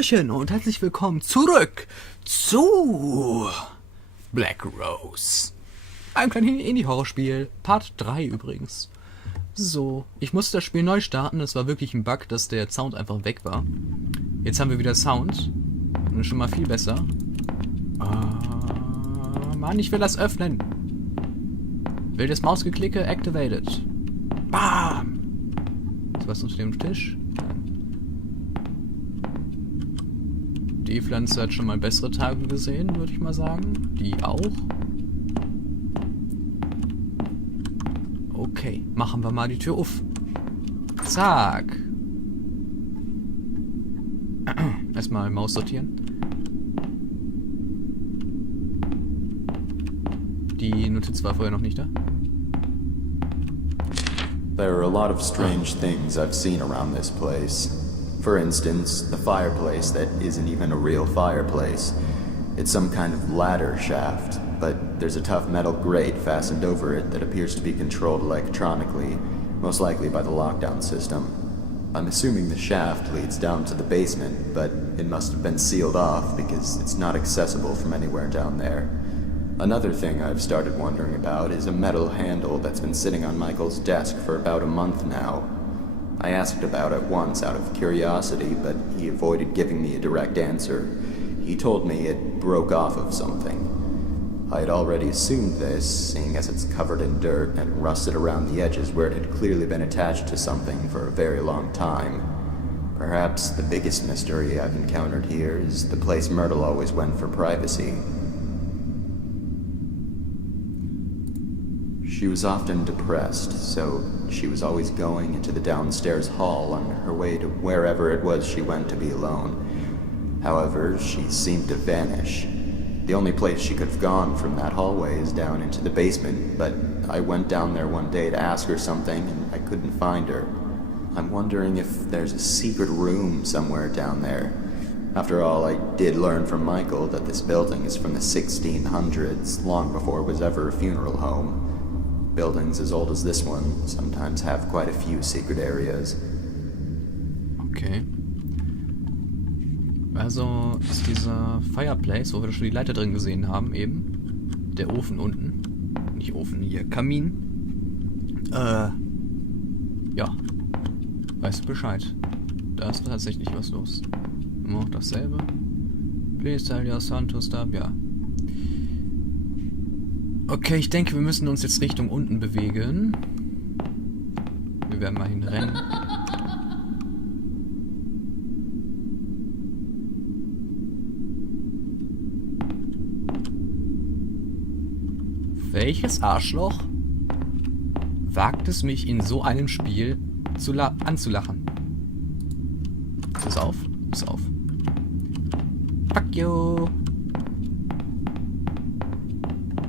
Hallöchen und herzlich willkommen zurück zu Black Rose. Ein kleines Indie-Horrorspiel, Part 3 übrigens. So, ich musste das Spiel neu starten, es war wirklich ein Bug, dass der Sound einfach weg war. Jetzt haben wir wieder Sound, und schon mal viel besser. Mann, ich will das öffnen. Wildes Mausgeklicke activated. Bam! Ist was unter dem Tisch? Die Pflanze hat schon mal bessere Tage gesehen, würde ich mal sagen. Die auch. Okay, machen wir mal die Tür auf. Zack. Erstmal Maus sortieren. Die Notiz war vorher noch nicht da. There are a lot of strange things I've seen around this place. For instance, the fireplace that isn't even a real fireplace. It's some kind of ladder shaft, but there's a tough metal grate fastened over it that appears to be controlled electronically, most likely by the lockdown system. I'm assuming the shaft leads down to the basement, but it must have been sealed off because it's not accessible from anywhere down there. Another thing I've started wondering about is a metal handle that's been sitting on Michael's desk for about a month now. I asked about it once out of curiosity, but he avoided giving me a direct answer. He told me it broke off of something. I had already assumed this, seeing as it's covered in dirt and rusted around the edges where it had clearly been attached to something for a very long time. Perhaps the biggest mystery I've encountered here is the place Myrtle always went for privacy. She was often depressed, so she was always going into the downstairs hall on her way to wherever it was she went to be alone. However, she seemed to vanish. The only place she could have gone from that hallway is down into the basement, but I went down there one day to ask her something and I couldn't find her. I'm wondering if there's a secret room somewhere down there. After all, I did learn from Michael that this building is from the 1600s, long before it was ever a funeral home. Buildings as old as this one sometimes have quite a few secret areas. Okay. Also ist dieser Fireplace, wo wir schon die Leiter drin gesehen haben, eben der Ofen unten. Nicht Ofen, hier, Kamin. Ja. Weißt du Bescheid. Da ist tatsächlich was los. Immer auch dasselbe. Please tell your son to stop, ja. Okay, ich denke, wir müssen uns jetzt Richtung unten bewegen. Wir werden mal hinrennen. Welches Arschloch wagt es mich in so einem Spiel anzulachen? Pass auf, pass auf. Fuck you!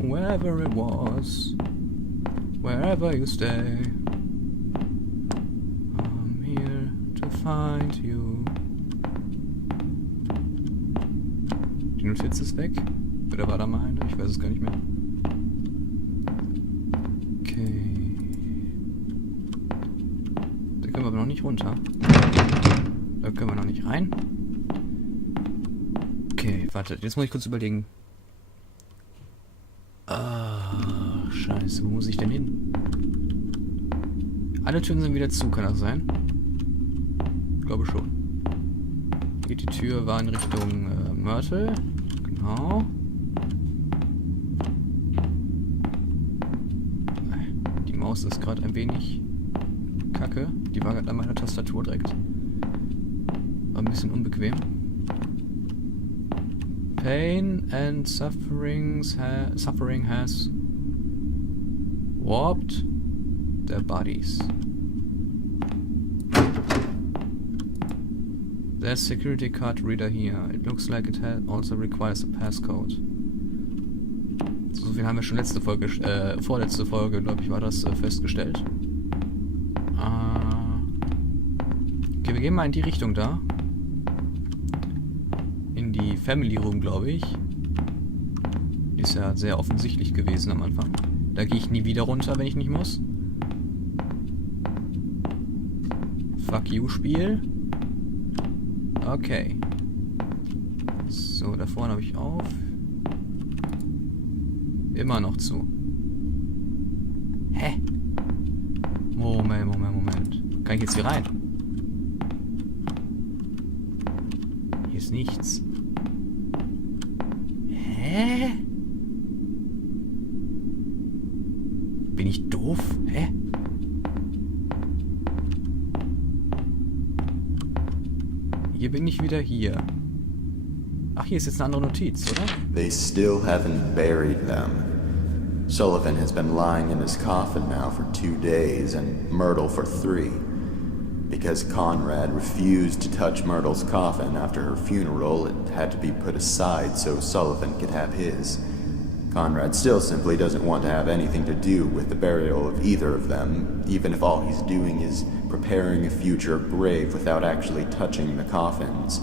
Wherever it was, wherever you stay, I'm here to find you. Die Notiz ist weg. Oder war da mal eine? Ich weiß es gar nicht mehr. Okay. Da können wir aber noch nicht runter. Da können wir noch nicht rein. Okay, warte, jetzt muss ich kurz überlegen. Scheiße, wo muss ich denn hin? Alle Türen sind wieder zu, kann das sein? Ich glaube schon. Die Tür war in Richtung Myrtle. Genau. Die Maus ist gerade ein wenig kacke. Die war gerade an meiner Tastatur direkt. War ein bisschen unbequem. Pain and suffering has warped their bodies. There's security card reader here. It looks like it also requires a passcode. So viel haben wir schon vorletzte Folge, glaube ich, war das festgestellt. Okay, wir gehen mal in die Richtung da. In die Family Room, glaube ich. Die ist ja sehr offensichtlich gewesen am Anfang. Da gehe ich nie wieder runter, wenn ich nicht muss. Fuck you, Spiel. Okay. So, da vorne habe ich auf. Immer noch zu. Hä? Moment. Kann ich jetzt hier rein? Hier ist nichts. Hä? Bin ich doof? Hä? Hier bin ich wieder hier. Ach, hier ist jetzt eine andere Notiz, oder? They still haven't buried them. Sullivan has been lying in his coffin now for 2 days and Myrtle for 3. Because Conrad refused to touch Myrtle's coffin after her funeral, it had to be put aside so Sullivan could have his. Conrad still simply doesn't want to have anything to do with the burial of either of them, even if all he's doing is preparing a future grave without actually touching the coffins.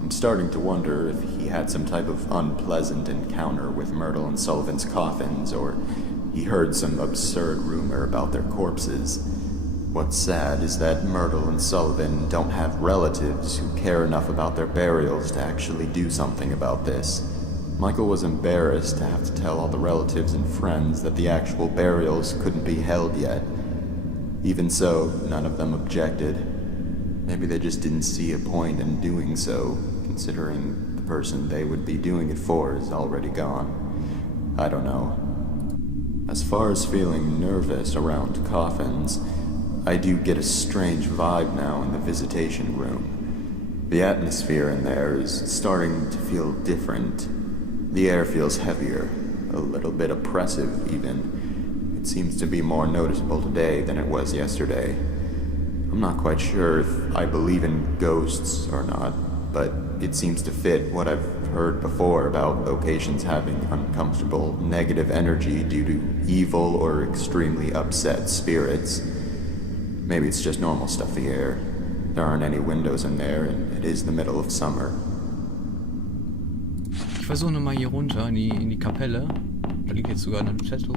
I'm starting to wonder if he had some type of unpleasant encounter with Myrtle and Sullivan's coffins, or he heard some absurd rumor about their corpses. What's sad is that Myrtle and Sullivan don't have relatives who care enough about their burials to actually do something about this. Michael was embarrassed to have to tell all the relatives and friends that the actual burials couldn't be held yet. Even so, none of them objected. Maybe they just didn't see a point in doing so, considering the person they would be doing it for is already gone. I don't know. As far as feeling nervous around coffins, I do get a strange vibe now in the visitation room. The atmosphere in there is starting to feel different. The air feels heavier, a little bit oppressive even. It seems to be more noticeable today than it was yesterday. I'm not quite sure if I believe in ghosts or not, but it seems to fit what I've heard before about locations having uncomfortable negative energy due to evil or extremely upset spirits. Maybe it's just normal stuffy air. There aren't any windows in there and it is the middle of summer. Ich versuche nochmal hier runter in die Kapelle. Da liegt jetzt sogar ein Zettel.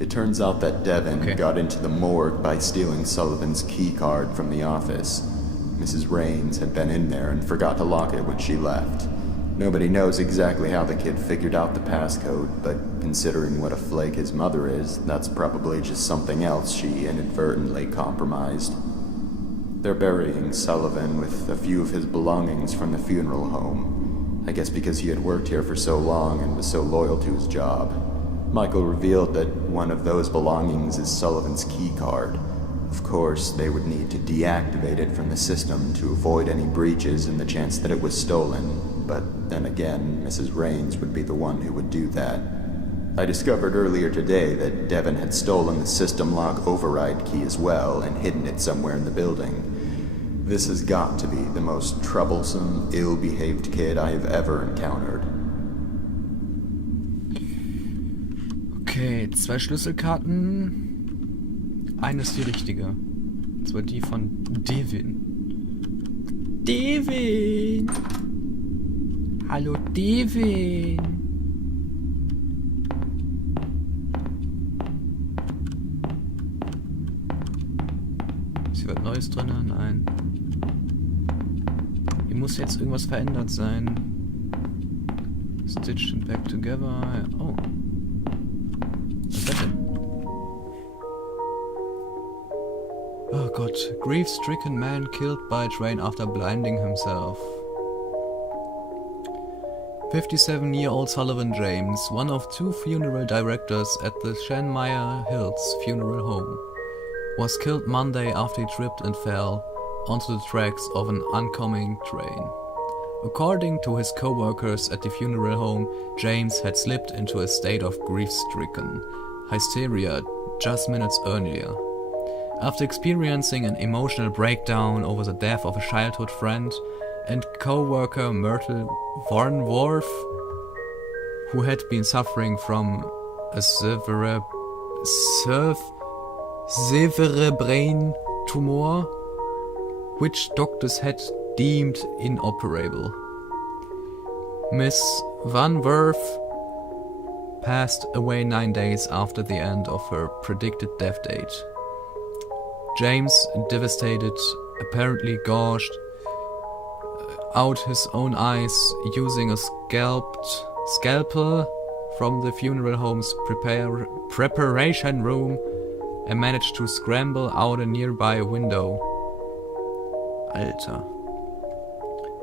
It turns out that Devin got into the morgue by stealing Sullivan's key card from the office. Mrs. Raines had been in there and forgot to lock it when she left. Nobody knows exactly how the kid figured out the passcode, but considering what a flake his mother is, that's probably just something else she inadvertently compromised. They're burying Sullivan with a few of his belongings from the funeral home. I guess because he had worked here for so long and was so loyal to his job. Michael revealed that one of those belongings is Sullivan's key card. Of course, they would need to deactivate it from the system to avoid any breaches and the chance that it was stolen. But then again, Mrs. Raines would be the one who would do that. I discovered earlier today that Devin had stolen the system log override key as well and hidden it somewhere in the building. This has got to be the most troublesome, ill-behaved kid I have ever encountered. Okay, 2 Schlüsselkarten. Eine ist die richtige. Und zwar die von Devin. Devin! Hallo Devin! Ist hier was Neues drin? Nein. Hier muss jetzt irgendwas verändert sein. Stitched and back together. Oh. Was ist das denn? Oh Gott. Grief-stricken man killed by a train after blinding himself. 57-year-old Sullivan James, one of 2 funeral directors at the Shanmire Hills funeral home, was killed Monday after he tripped and fell onto the tracks of an oncoming train. According to his co-workers at the funeral home, James had slipped into a state of grief-stricken hysteria just minutes earlier. After experiencing an emotional breakdown over the death of a childhood friend and co-worker Myrtle Warnworth, who had been suffering from a severe brain tumor, which doctors had deemed inoperable. Miss Warnworth passed away 9 days after the end of her predicted death date. James, devastated, apparently gouged out his own eyes using a scalpel from the funeral home's preparation room and managed to scramble out a nearby window. Alter.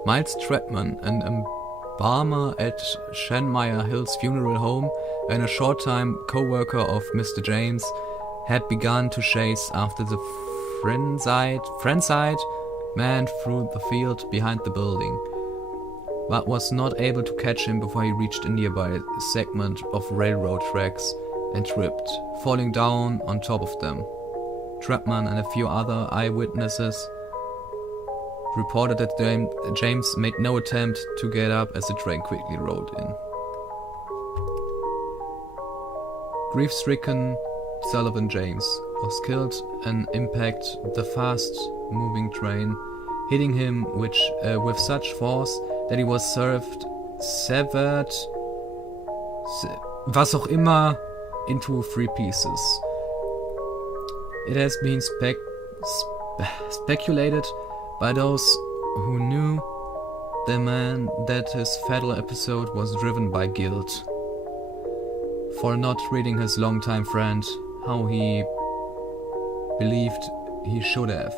Miles Trapman, an embalmer at Shenmire Hill's funeral home and a short-time co-worker of Mr. James, had begun to chase after the frenzied man through the field behind the building, but was not able to catch him before he reached a nearby segment of railroad tracks and tripped, falling down on top of them. Trapman and a few other eyewitnesses reported that James made no attempt to get up as the train quickly rolled in. Grief-stricken, Sullivan James was killed and impact the fast-moving train, hitting him with such force that he was severed, was auch immer, into 3 pieces. It has been speculated by those who knew the man that his fatal episode was driven by guilt for not treating his longtime friend how he believed he should have.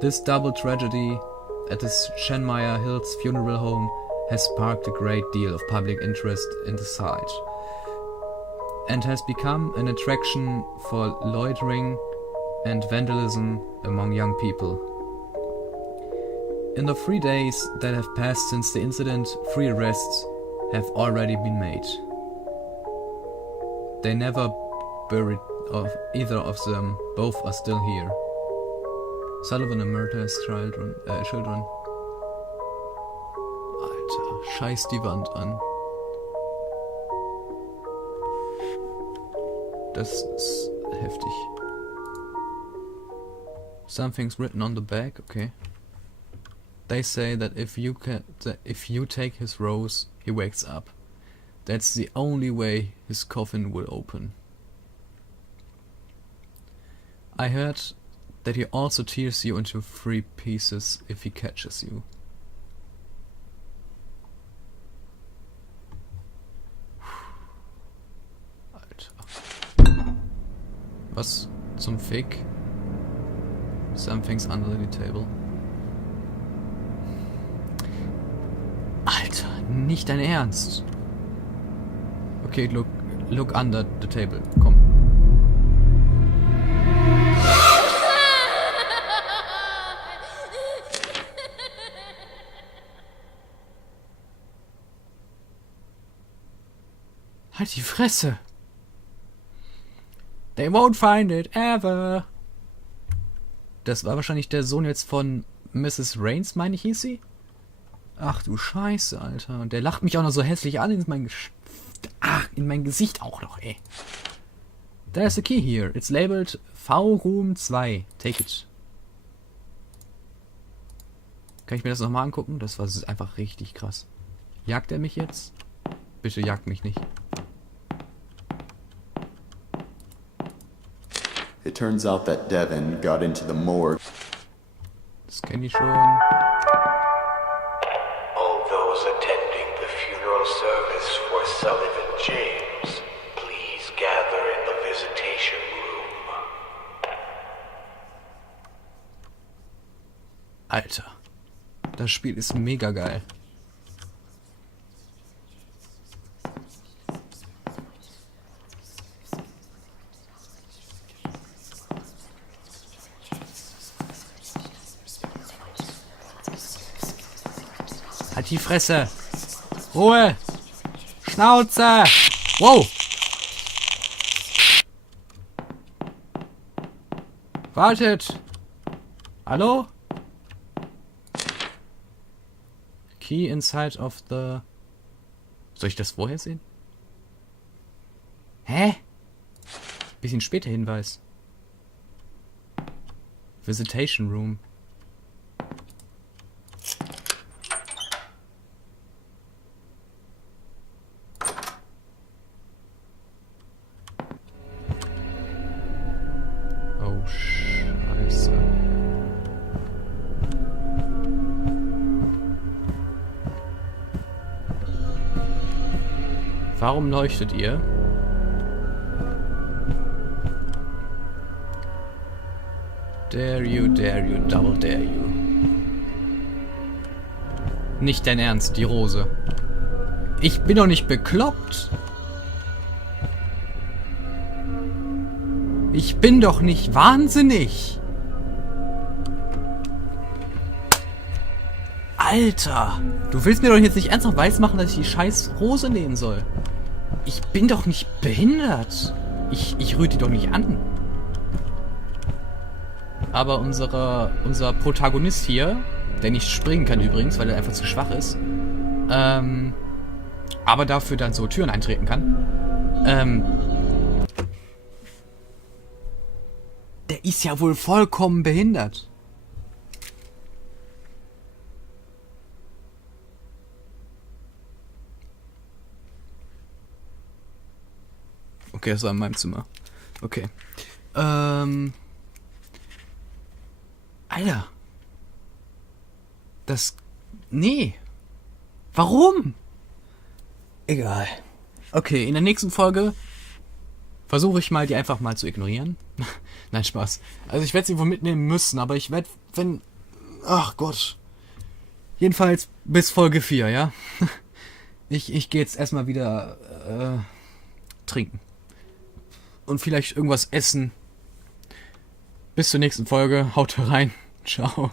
This double tragedy at the Shenmire Hills funeral home has sparked a great deal of public interest in the site and has become an attraction for loitering and vandalism among young people. In the 3 days that have passed since the incident, 3 arrests have already been made. They never buried either of them, both are still here. Sullivan and murders children. Alter, scheiß die Wand an. Das ist heftig. Something's written on the back, okay. They say that if you take his rose, he wakes up. That's the only way his coffin will open. I heard that he also tears you into 3 pieces if he catches you. Alter. Was zum Fick? Something's under the table. Alter, nicht dein Ernst. Okay, look under the table. Komm. Halt die Fresse. They won't find it ever. Das war wahrscheinlich der Sohn jetzt von Mrs. Rains, meine ich, hieß sie? Ach du Scheiße, Alter. Und der lacht mich auch noch so hässlich an in mein Gesicht auch noch, ey. There's a key here. It's labeled V-Room 2. Take it. Kann ich mir das nochmal angucken? Das war einfach richtig krass. Jagt er mich jetzt? Bitte jagt mich nicht. It turns out that Devin got into the morgue. Das kenne ich schon. All those attending the funeral service for Sullivan James, please gather in the visitation room. Alter. Das Spiel ist mega geil. Halt die Fresse! Ruhe! Schnauze! Wow! Wartet! Hallo? Key inside of the... Soll ich das vorher sehen? Hä? Bisschen später Hinweis. Visitation Room. Warum leuchtet ihr? Dare you, double dare you. Nicht dein Ernst, die Rose. Ich bin doch nicht bekloppt. Ich bin doch nicht wahnsinnig. Alter, du willst mir doch jetzt nicht ernsthaft weismachen, dass ich die scheiß Rose nehmen soll. Ich bin doch nicht behindert. Ich rühre die doch nicht an. Aber unser Protagonist hier, der nicht springen kann übrigens, weil er einfach zu schwach ist, aber dafür dann so Türen eintreten kann, der ist ja wohl vollkommen behindert. Okay, das war in meinem Zimmer. Okay. Alter. Nee. Warum? Egal. Okay, in der nächsten Folge versuche ich mal, die einfach mal zu ignorieren. Nein, Spaß. Also ich werde sie wohl mitnehmen müssen, aber ich werde, wenn... Ach Gott. Jedenfalls bis Folge 4, ja? Ich gehe jetzt erstmal wieder trinken. Und vielleicht irgendwas essen. Bis zur nächsten Folge. Haut rein. Ciao.